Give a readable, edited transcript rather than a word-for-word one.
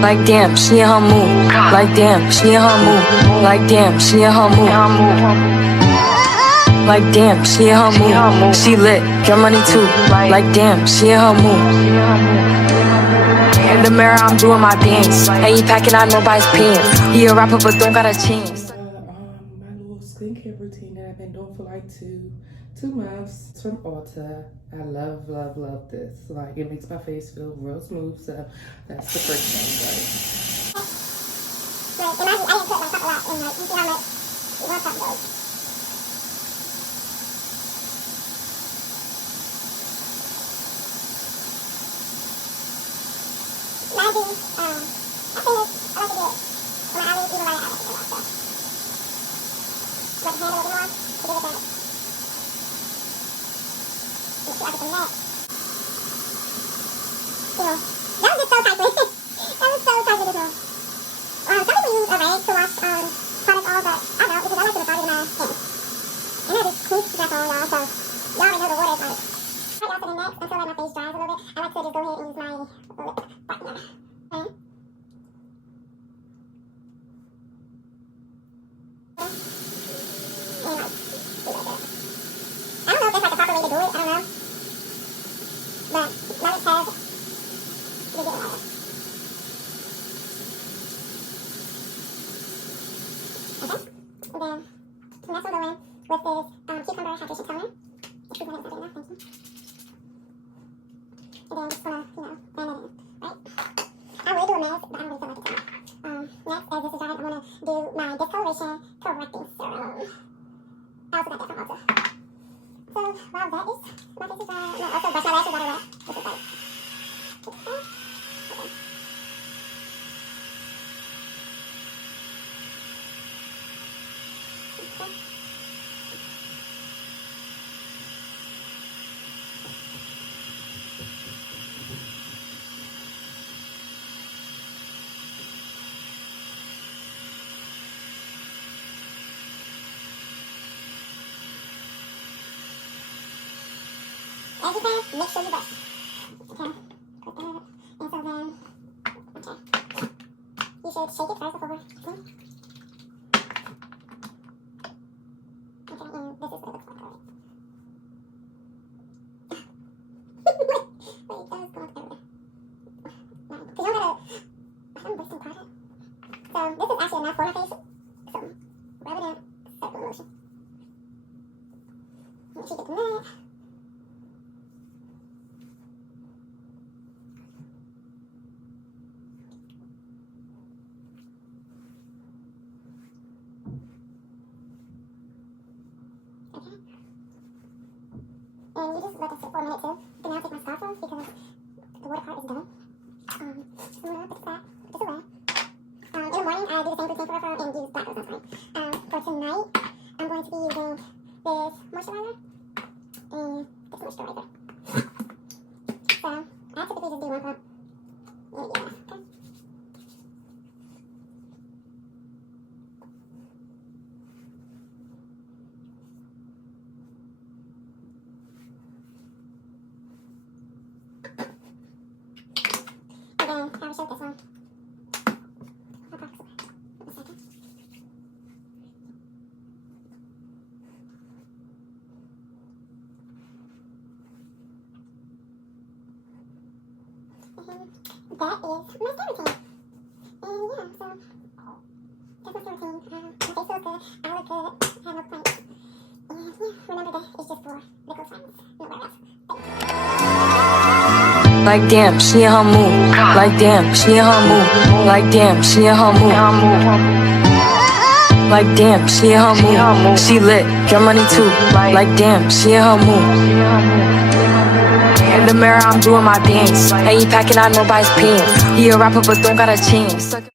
Like damn, she in her mood. Like damn, she in her mood. Like damn, she in her mood. Like damn, she in her mood. She lit, get money too. Like damn, she in her mood. In the mirror, I'm doing my dance. Ain't packing out nobody's pants. He a rapper, but don't got a chance. My little skincare routine that I've been doing for like two months. It's from Ulta. I love this. Like, it makes my face feel real smooth. So that's the first thing. Like, imagine I didn't put like a lot in, like, you see how much one cup goes. I think this, I like to do it when I leave, even when I like to do it also. But the handle a little more to give it that. Make sure I get the neck. You know, that was just so tight. That was so tight with this one. Some people use a rag to wash products off, but I don't, because I like to massage it in my skin. And I just squeeze that on, y'all, so y'all already know the water is on it. Right after the next, until like my face dries a little bit, I like to just go ahead and use my lip brightener. Okay. I don't know if that's like the proper way to do it, I don't know. But my lips have been getting lighter. Okay. And then next we'll go in with this cucumber hydration toner. Excuse my lips, I didn't know, thank you. And then just gonna, blend it in, right? I would do a mask, but I don't really feel like it today. Next, as this is dry, I'm gonna do my discoloration correcting serum. I also got that from Ulta. So while that is, my face is dry. No, also brush my lashes while they're wet. This is like, okay. As you can, make sure you brush. Okay, put that. And so then, okay. You should shake it first before. Okay, and this is what it looks like, alright. Wait, that was going everywhere. Because y'all gotta, I haven't brushed some product. So this is actually enough for my face. So rub it in, circle motion. Make sure you get the neck. Okay. And you just let this sit for a minute too. You can now take my scarf off because the water part is done. So I'm gonna put that away. In the morning, I do the same routine for referral and use black rose sunscreen. For tonight, I'm going to be using this moisturizer and this moisturizer. So I typically just do 1 cup and yeah, okay. And then I will show this one. I'll box it in a second. And that is my skin routine. And yeah, so that's my skin routine. My face feels good. I look good. I have no complaints. And yeah, remember that it's just for the close friends, nowhere else. Like damn, she in her mood. Like damn, she in her mood. Like damn, she in her mood. Like damn, she in her mood. She lit, get money too. Like damn, she in her mood. In the mirror, I'm doing my dance. Ain't packing out nobody's pants. He a rapper, but don't got a chance.